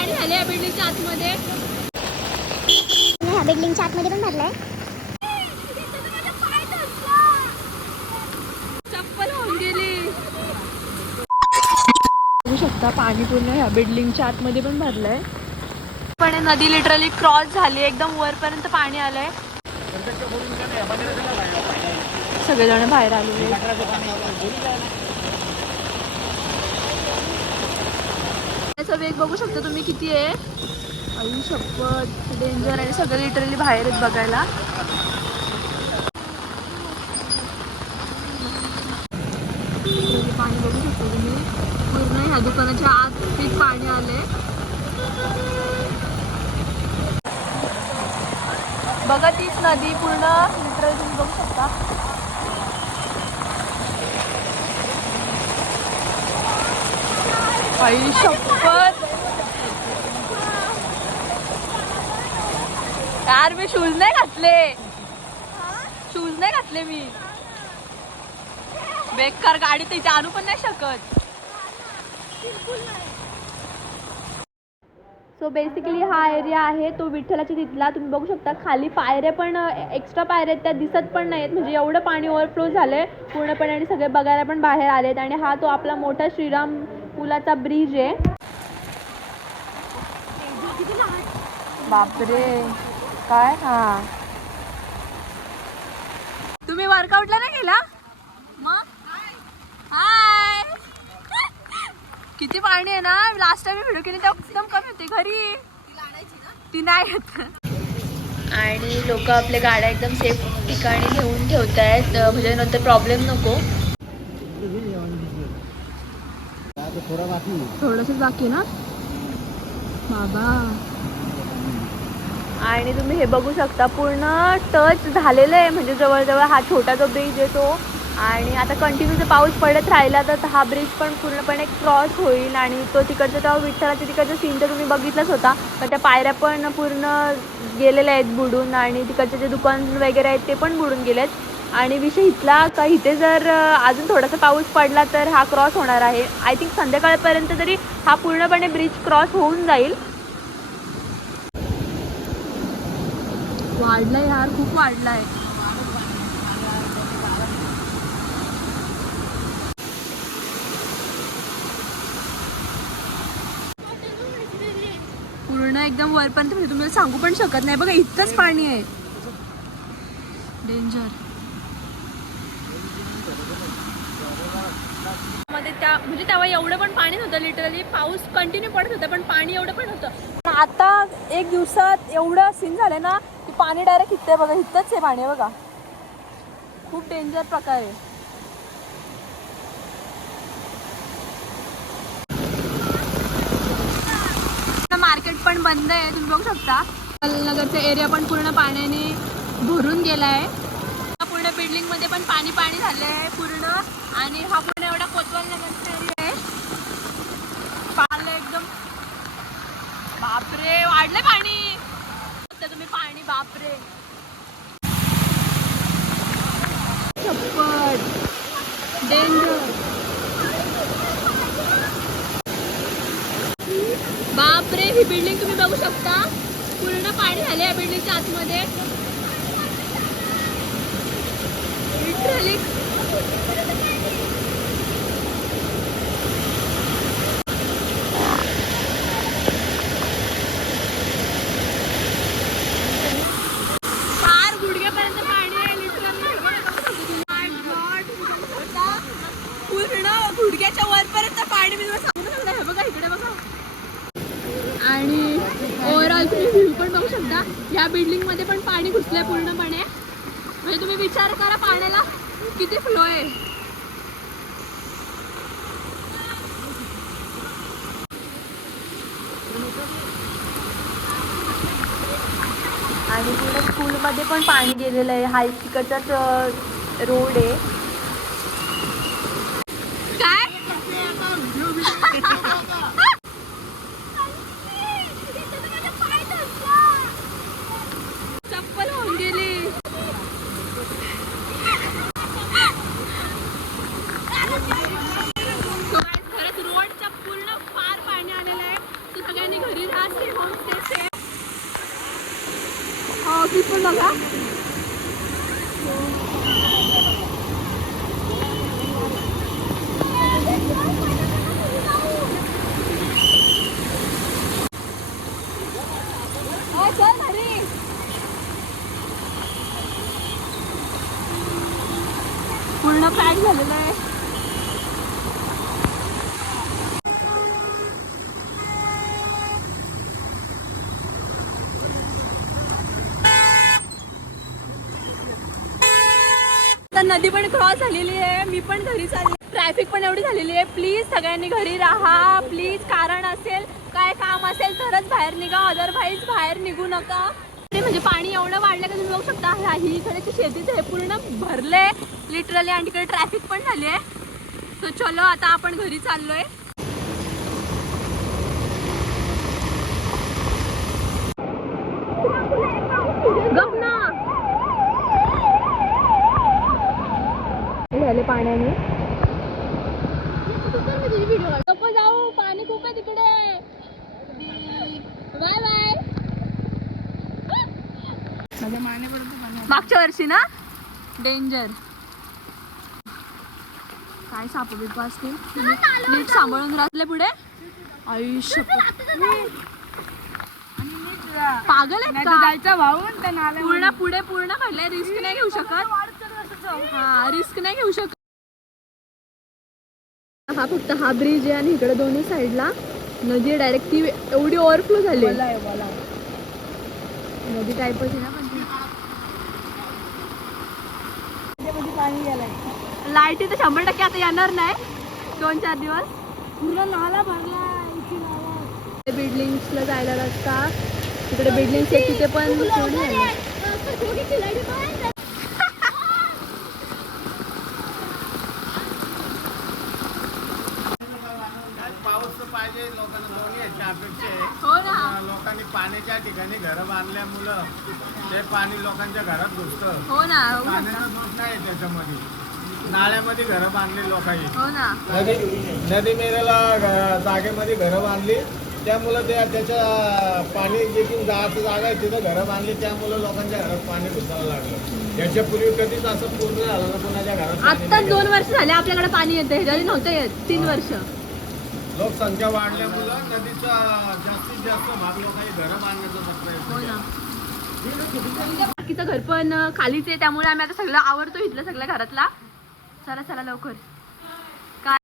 पाणी झाले या बिल्डिंगच्या आतमध्ये. ह्या बिल्डिंगच्या आतमध्ये पण भरलाय. चप्पल होऊन गेली. बघू शकता पाणी पूर्ण ह्या बिल्डिंगच्या आतमध्ये पण भरलंय. पण हे नदी लिटरली क्रॉस झाली एकदम वरपर्यंत पाणी आलंय. सगळेजण बाहेर आलेले त्याचा वेग बघू शकता तुम्ही किती आहे. आई शपथ डेंजर आणि सगळे लिटरली बाहेर आहेत बघायला. पाणी बघू शकता तुम्ही. पूर्ण ह्या दुकानाच्या आत पीक पाणी आले बघा तीच नदी पूर्ण लिटरली तुम्ही बघू शकता. आई शपथ. यार मी शूज नाही घातले. शूज नाही घातले मी. बेकार गाडी तिथे आणू पण नाही शकत. सो बेसिकली हा एरिया आहे तो विठ्ठलाच्या तिथला. तुम्ही बघू शकता खाली पायऱ्या पण एक्स्ट्रा पायऱ्या आहेत त्या दिसत पण नाहीत. म्हणजे एवढं पाणी ओव्हरफ्लो झालंय पूर्णपणे आणि सगळे बघायला पण बाहेर आलेत. आणि हा तो आपला मोठा श्रीराम पुलाचा ब्रिज आहे. बापरे. काय? हा. तुम्ही वर्कआउटला नाही गेला? मग? हाय. किती पाणी आहे ना? लास्ट टाइम व्हिडिओ केली तेव्हा एकदम कमी होते. घरी. ती नाही येत. आणि लोक आपल्या गाड्या एकदम सेफ ठिकाणी घेऊन ठेवत आहेत म्हणजे नंतर प्रॉब्लेम नको. थोडंसंच बाकी ना? बाबा. आणि तुम्ही हे बघू शकता पूर्ण टच झालेलं आहे. म्हणजे जवळजवळ हा छोटा जो ब्रिज आहे तो. आणि आता कंटिन्यू जर पाऊस पडत राहिला तर हा ब्रिज पण पूर्णपणे क्रॉस होईल. आणि तो तिकडचा तेव्हा विठ्ठलाच्या तिकडचा सीन तर तुम्ही बघितलाच होता. तर त्या पायऱ्या पण पूर्ण गेलेल्या आहेत बुडून. आणि तिकडचे जे दुकान वगैरे आहेत ते पण बुडून गेले आहेत आणि विषय इथला का इथे जर अजून थोडासा पाऊस पडला तर हा क्रॉस होणार आहे. आय थिंक संध्याकाळपर्यंत तरी हा पूर्णपणे ब्रिज क्रॉस होऊन जाईल. वाढलाय यार खूप वाढलाय. पूर्ण एकदम वरपर्यंत म्हणजे तुम्हाला सांगू पण शकत नाही. बघा इतकंच पाणी आहे. डेंजरमध्ये त्या म्हणजे तेव्हा एवढं पण पाणी नव्हतं लिटरली पाऊस कंटिन्यू पडत होता पण पाणी एवढं पण होतं. पण आता एक दिवसात एवढं सीन झालं ना की पाणी डायरेक्ट इथं बघा इथंच आहे पाणी बघा. खूप डेंजर प्रकार आहे. मार्केट पण बंद आहे तुम्ही बघू शकता. नगरचा एरिया पण पूर्ण पाण्याने भरून गेला आहे पूर्ण बिल्डिंगमध्ये पण पाणी पाणी झालं आहे पूर्ण. आणि हा पूर्ण एवढा कोतवाल नगरचा एरिया आहे पाहिलं एकदम बापरे वाढले पाणी. तुम्ही पाणी बापरे. छप्पट डेंजर. बापरे ही बिल्डिंग तुम्ही बघू शकता. पूर्ण पाणी झाले या बिल्डिंगच्या आतमध्ये. लिटरली फार गुडघ्यापर्यंत पाणी आहे लिटरली पूर्ण गुडघ्याच्या वरपर्यंत पाणी मी तुम्हाला सांगू शकता हे बघा इकडे बघा आणि ओव्हरऑल तुम्ही व्ह्यू पण बघू शकता या बिल्डिंगमध्ये पण पाणी घुसलंय पूर्णपणे. म्हणजे तुम्ही विचार करा पाण्याला किती फ्लो आहे. आणि पूर्ण स्कूलमध्ये पण पाणी गेलेलं आहे. हा तिकडचाच रोड आहे काय चप्पल होऊन गेली So guys, खरंच रोडच्या पूर्ण फार पाणी आलेलं आहे तर सगळ्यांनी घरी राहा हो ती पण बघा हो, चल घरी. पूर्ण पॅक झालेलं आहे तर नदी पण क्रॉस झालेली आहे मी पण घरी चालली. ट्रॅफिक पण एवढी झालेली आहे. प्लीज सगळ्यांनी घरी राहा. प्लीज कारण असेल काय काम असेल तरच बाहेर निघा. अदरवाईज बाहेर निघू नका. ते म्हणजे पाणी एवढं वाढलं का तुम्ही बघू शकता? हा ही इकडे शेतीच आहे. पूर्ण भरलंय. लिटरली आणि तिकडे ट्रॅफिक पण झाली आहे. तर चलो आता आपण घरी चाललोय. झाले पाण्याने. नको जाऊ पाणी खूप आहे तिकडे. Bye bye. मागच्या वर्षी ना? डेंजर काय साप बिप असतील नीट सांभाळून राहतले पुढे. आयुष्य पागल का? जायचं नाल्या पूर्ण पुढे पूर्ण काढलंय रिस्क नाही घेऊ शकत. हा रिस्क नाही घेऊ शकत. हा फक्त हा ब्रिज आहे आणि इकडे दोन्ही साईडला नदी डायरेक्ट ती एवढी ओव्हरफ्लो झाली. नदी टाईपच आहे ना पण लाईटी तर शंभर टक्के आता येणार नाही. दोन चार दिवस. पूर्ण नाला भरला बिल्डिंग्सला जायला रस्ता. तिकडे बिल्डिंग्स आहे तिथे पण थोडी आहे. पाऊस तर पाहिजे लोकांना दोन्ही याची अपेक्षा आहे. हो ना. लोकांनी पाण्याच्या ठिकाणी घरं बांधल्यामुळं ते पाणी लोकांच्या घरात घुसतं. हो ना होऊ शकतं. पाण्याचा दोष नाही आहे त्याच्यामध्ये. नाल्यामध्ये घरं बांधली लोकांनी. हो ना. नदी नदी घ- जागेमध्ये घरं बांधली. त्यामुळं त्या त्याच्या पाणी जिथून जायचं जागा आहे तिथं घरं बांधली. त्यामुळं लोकांच्या घरात पाणी घुसायला लागलं. याच्यापूर्वी कधीच असं पूर्ण झालं ना कोणाच्या घरात पाणी आता नाही. दोन गेलं. वर्ष झाले आपल्याकडे पाणी येते ह्याच्याआधी नव्हतं येत तीन वर्ष. लोकसंख्या वाढल्यामुळं नदीचा जास्तीत जास्त भाग लोकांनी घरं बांधण्याचा हो प्रयत्न ना. बाकीचं घर पण खालीच आहे त्यामुळे आम्ही आता सगळं आवडतो इथलं सगळ्या घरातला. चला चला लवकर.